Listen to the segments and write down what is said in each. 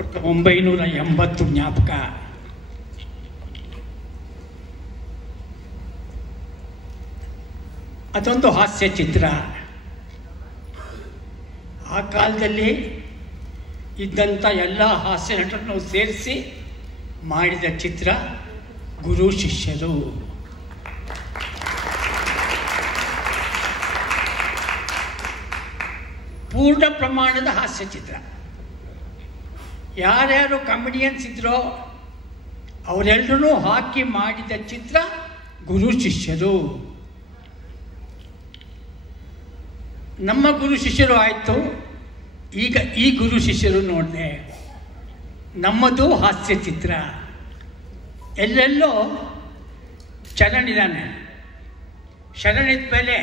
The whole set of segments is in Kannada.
1980 ಜ್ಞಾಪಕ. ಅದೊಂದು ಹಾಸ್ಯ ಚಿತ್ರ. ಆ ಕಾಲದಲ್ಲಿ ಇದ್ದಂಥ ಎಲ್ಲ ಹಾಸ್ಯ ನಟರನ್ನು ಸೇರಿಸಿ ಮಾಡಿದ ಚಿತ್ರ ಗುರು ಶಿಷ್ಯರು. ಪೂರ್ಣ ಪ್ರಮಾಣದ ಹಾಸ್ಯ ಚಿತ್ರ. ಯಾರ್ಯಾರು ಕಾಮಿಡಿಯನ್ಸ್ ಇದ್ರೋ ಅವರೆಲ್ಲರೂ ಹಾಕಿ ಮಾಡಿದ ಚಿತ್ರ ಗುರು ಶಿಷ್ಯರು. ನಮ್ಮ ಗುರು ಶಿಷ್ಯರು ಆಯಿತು. ಈಗ ಈ ಗುರು ಶಿಷ್ಯರು ನೋಡಿದೆ. ನಮ್ಮದು ಹಾಸ್ಯ ಚಿತ್ರ. ಎಲ್ಲೆಲ್ಲೋ ಶರಣ್ ಇದ್ದಾನೆ. ಶರಣ್ ಇದ್ದ ಮೇಲೆ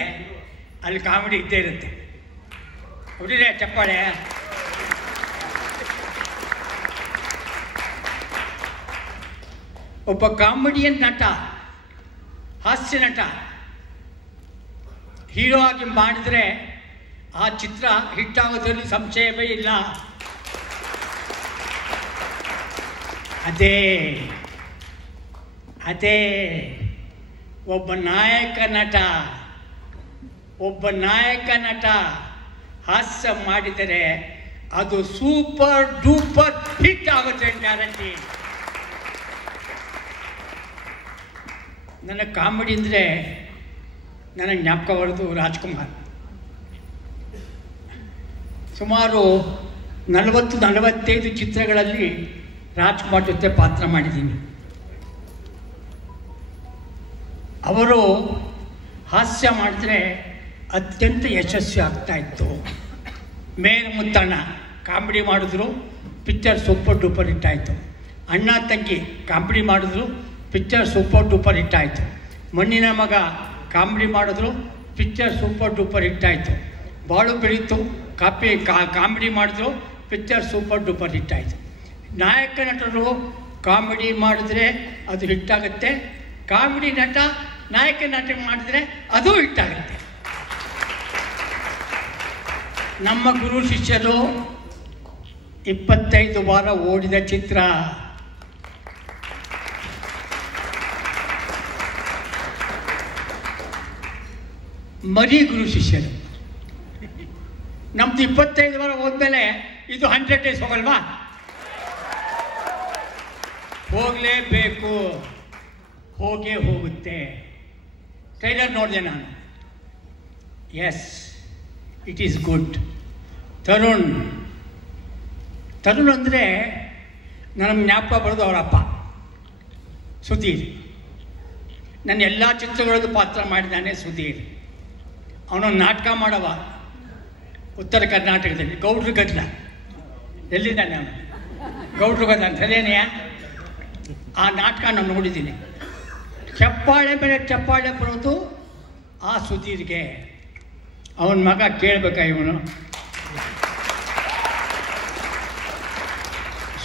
ಅಲ್ಲಿ ಕಾಮಿಡಿ ಇದ್ದೇ ಇರುತ್ತೆ. ಹೊಡಿಲೆ ಚಪ್ಪಾಳೆ. ಒಬ್ಬ ಕಾಮಿಡಿಯನ್ ನಟ, ಹಾಸ್ಯ ನಟ ಹೀರೋ ಆಗಿ ಮಾಡಿದರೆ ಆ ಚಿತ್ರ ಹಿಟ್ಟಾಗೋದ್ರಲ್ಲಿ ಸಂಶಯವೇ ಇಲ್ಲ. ಅದೇ ಒಬ್ಬ ನಾಯಕ ನಟ ಹಾಸ್ಯ ಮಾಡಿದರೆ ಅದು ಸೂಪರ್ ಡೂಪರ್ ಹಿಟ್ ಆಗುತ್ತೆ ಗ್ಯಾರಂಟಿ. ನನ್ನ ಕಾಮಿಡಿ ಅಂದರೆ ನನಗೆ ಜ್ಞಾಪಕ ಬರೋದು ರಾಜ್ಕುಮಾರ್. ಸುಮಾರು 40-45 ಚಿತ್ರಗಳಲ್ಲಿ ರಾಜ್ಕುಮಾರ್ ಜೊತೆ ಪಾತ್ರ ಮಾಡಿದ್ದೀನಿ. ಅವರು ಹಾಸ್ಯ ಮಾಡಿದ್ರೆ ಅತ್ಯಂತ ಯಶಸ್ವಿ ಆಗ್ತಾಯಿತ್ತು. ಮೇರು ಮುತ್ತಣ್ಣ ಕಾಮಿಡಿ ಮಾಡಿದ್ರು, ಪಿಕ್ಚರ್ ಸೂಪರ್ ಡೂಪರ್ ಹಿಟ್ ಆಯಿತು. ಅಣ್ಣ ತಂಗಿ ಕಾಮಿಡಿ ಮಾಡಿದ್ರು, ಪಿಕ್ಚರ್ ಸೂಪರ್ ಡೂಪರ್ ಹಿಟ್ ಆಯಿತು. ಮಣ್ಣಿನ ಮಗ ಕಾಮಿಡಿ ಮಾಡಿದ್ರು, ಪಿಕ್ಚರ್ ಸೂಪರ್ ಡೂಪರ್ ಹಿಟ್ ಆಯಿತು. ಬಾಳು ಬೆಳೀತು ಕಾಮಿಡಿ ಮಾಡಿದ್ರು, ಪಿಕ್ಚರ್ ಸೂಪರ್ ಡೂಪರ್ ಹಿಟ್ ಆಯಿತು. ನಾಯಕ ನಟರು ಕಾಮಿಡಿ ಮಾಡಿದ್ರೆ ಅದು ಹಿಟ್ಟಾಗುತ್ತೆ. ಕಾಮಿಡಿ ನಟ ನಾಯಕ ನಟ ಮಾಡಿದ್ರೆ ಅದು ಹಿಟ್ಟಾಗುತ್ತೆ. ನಮ್ಮ ಗುರು ಶಿಷ್ಯರು 25 ವಾರ ಓಡಿದ ಚಿತ್ರ. ಮರಿ ಗುರು ಶಿಷ್ಯರು. ನಮ್ದು 25 ವಾರ ಹೋದ್ಮೇಲೆ ಇದು 100 ಡೇಸ್ ಹೋಗಲ್ವಾ? ಹೋಗಲೇಬೇಕು, ಹೋಗೇ ಹೋಗುತ್ತೆ. ಟ್ರೈಲರ್ ನೋಡಿದೆ ನಾನು. Yes, it is good. Tarun ಅಂದರೆ ನನಗೆ ಜ್ಞಾಪಕ ಬರೋದು ಅವರಪ್ಪ ಸುಧೀರ್. ನನ್ನ ಎಲ್ಲ ಚಿತ್ರಗಳದ್ದು ಪಾತ್ರ ಮಾಡಿದ್ದಾನೆ ಸುಧೀರ್. ಅವನೊಂದು ನಾಟಕ ಮಾಡವ ಉತ್ತರ ಕರ್ನಾಟಕದಲ್ಲಿ, ಗೌಡ್ರ ಗದ್ದಲ. ಎಲ್ಲಿದ್ದಾನೆ ಅವನು? ಗೌಡ್ರ ಗದ್ದಲ ಅಂತ ಅದೇನೆಯಾ? ಆ ನಾಟಕ ನಾನು ನೋಡಿದ್ದೀನಿ. ಚಪ್ಪಾಳೆ ಮೇಲೆ ಚಪ್ಪಾಳೆ ಬರೋದು ಆ ಸುಧೀರ್ಗೆ. ಅವನ ಮಗ ಕೇಳಬೇಕಾ ಇವನು?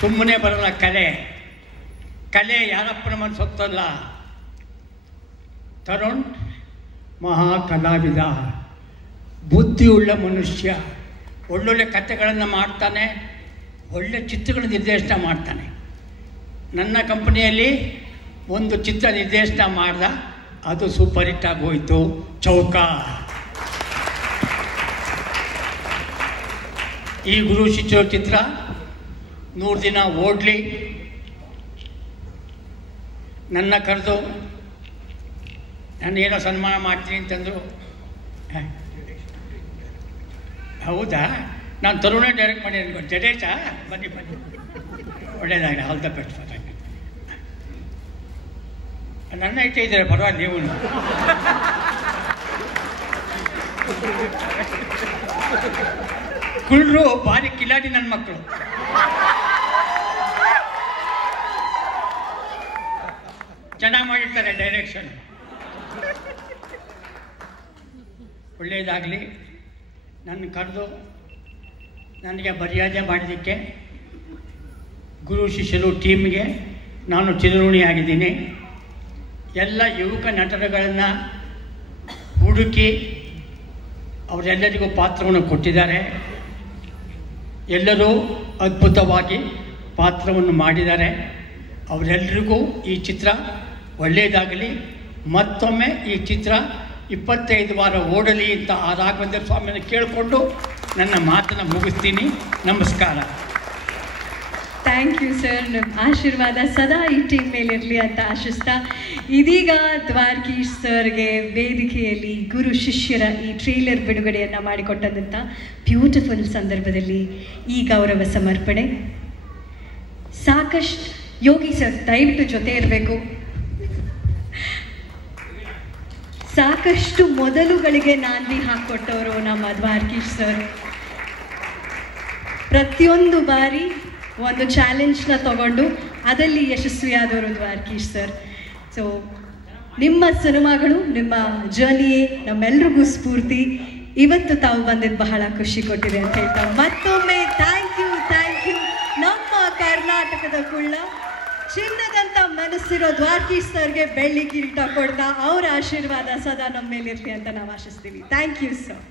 ಸುಮ್ಮನೆ ಬರಲ್ಲ ಕಲೆ ಯಾರಪ್ಪನ ಮನಸ್ಸು ಹೊತ್ತಲ್ಲ. ತರುಣ್ ಮಹಾ ಕಲಾವಿದ, ಬುದ್ಧಿಯುಳ್ಳ ಮನುಷ್ಯ. ಒಳ್ಳೊಳ್ಳೆ ಕಥೆಗಳನ್ನು ಮಾಡ್ತಾನೆ, ಒಳ್ಳೆ ಚಿತ್ರಗಳ ನಿರ್ದೇಶನ ಮಾಡ್ತಾನೆ. ನನ್ನ ಕಂಪನಿಯಲ್ಲಿ ಒಂದು ಚಿತ್ರ ನಿರ್ದೇಶನ ಮಾಡ್ದ, ಅದು ಸೂಪರ್ ಹಿಟ್ ಆಗೋಯ್ತು, ಚೌಕ. ಈ ಗುರು ಶಿಷ್ಯರ ಚಿತ್ರ 100 ದಿನ ಓಡಲಿ. ನನ್ನ ಕರೆದು ನಾನೇನೋ ಸನ್ಮಾನ ಮಾಡ್ತೀನಿ ಅಂತಂದರು. ಹೌದಾ? ನಾನು ತರುಣೇ ಡೈರೆಕ್ಟ್ ಮಾಡಿ ಅನ್ಕೊಂಡು. ಜಡೇಶ ಬನ್ನಿ ಒಳ್ಳೆಯದಾಗಲಿ, ಆಲ್ ದ ಬೆಸ್ಟ್ ಫಾರ್. ನನ್ನ ಇಟ್ಟೇ ಇದ್ದಾರೆ, ಪರವಾಗಿಲ್ಲ. ನೀವು ಕುಳ್ರು ಭಾರಿ ಕಿಲಾಡಿ ನನ್ನ ಮಕ್ಕಳು. ಚೆನ್ನಾಗಿ ಮಾಡಿರ್ತಾರೆ ಡೈರೆಕ್ಷನ್. ಒಳ್ಳೆಯದಾಗಲಿ. ನನ್ನ ಕರೆದು ನನಗೆ ಮರ್ಯಾದೆ ಮಾಡಿದ್ದಕ್ಕೆ ಗುರು ಶಿಷ್ಯರು ಟೀಮ್ಗೆ ನಾನು ಚಿರಋಣಿಯಾಗಿದ್ದೀನಿ. ಎಲ್ಲ ಯುವಕ ನಟರುಗಳನ್ನು ಹುಡುಕಿ ಅವರೆಲ್ಲರಿಗೂ ಪಾತ್ರವನ್ನು ಕೊಟ್ಟಿದ್ದಾರೆ. ಎಲ್ಲರೂ ಅದ್ಭುತವಾಗಿ ಪಾತ್ರವನ್ನು ಮಾಡಿದ್ದಾರೆ. ಅವರೆಲ್ಲರಿಗೂ ಈ ಚಿತ್ರ ಒಳ್ಳೆಯದಾಗಲಿ. ಮತ್ತೊಮ್ಮೆ ಈ ಚಿತ್ರ 25 ವಾರ ಓಡಲಿ ಅಂತ ಆ ರಾಘವೇಂದ್ರ ಸ್ವಾಮಿಯನ್ನು ಕೇಳಿಕೊಂಡು ನನ್ನ ಮಾತನ್ನು ಮುಗಿಸ್ತೀನಿ. ನಮಸ್ಕಾರ. Thank you sir. ನಿಮ್ಮ ಆಶೀರ್ವಾದ ಸದಾ ಈ ಟೀಮ್ ಮೇಲಿರಲಿ ಅಂತ ಆಶಿಸ್ತಾ, ಇದೀಗ ದ್ವಾರಕೀಶ್ ಸರ್ಗೆ ವೇದಿಕೆಯಲ್ಲಿ ಗುರು ಶಿಷ್ಯರ ಈ ಟ್ರೇಲರ್ ಬಿಡುಗಡೆಯನ್ನು ಮಾಡಿಕೊಟ್ಟಂಥ ಬ್ಯೂಟಿಫುಲ್ ಸಂದರ್ಭದಲ್ಲಿ ಈ ಗೌರವ ಸಮರ್ಪಣೆ. ಸಾಕಷ್ಟು ಯೋಗಿ ಸರ್ ದಯವಿಟ್ಟು ಜೊತೆ ಇರಬೇಕು. ಸಾಕಷ್ಟು ಮೊದಲುಗಳಿಗೆ ನಾಂದಿ ಹಾಕ್ಕೊಟ್ಟವರು ನಮ್ಮ ದ್ವಾರಕೀಶ್ ಸರ್. ಪ್ರತಿಯೊಂದು ಬಾರಿ ಒಂದು ಚಾಲೆಂಜ್ನ ತಗೊಂಡು ಅದರಲ್ಲಿ ಯಶಸ್ವಿಯಾದವರು ದ್ವಾರಕೀಶ್ ಸರ್. ಸೊ ನಿಮ್ಮ ಸಿನಿಮಾಗಳು, ನಿಮ್ಮ ಜರ್ನಿಯೇ ನಮ್ಮೆಲ್ರಿಗೂ ಸ್ಫೂರ್ತಿ. ಇವತ್ತು ತಾವು ಬಂದಿದ್ದು ಬಹಳ ಖುಷಿ ಕೊಟ್ಟಿದೆ ಅಂತ ಹೇಳ್ತಾ ಮತ್ತೊಮ್ಮೆ ಥ್ಯಾಂಕ್ ಯು. ನಮ್ಮ ಕರ್ನಾಟಕದ ಕುಳ್ಳ ಚಿನ್ನದಂತ ಮನಸ್ಸಿರೋ ದ್ವಾರಕೀಶ್ ಸರ್ಗೆ ಬೆಳ್ಳಿ ಕಿರೀಟ ಕೊಡ್ತಾ ಅವರ ಆಶೀರ್ವಾದ ಸದಾ ನಮ್ಮ ಮೇಲಿರಲಿ ಅಂತ ನಾವು ಆಶಿಸ್ತೀವಿ. Thank you sir.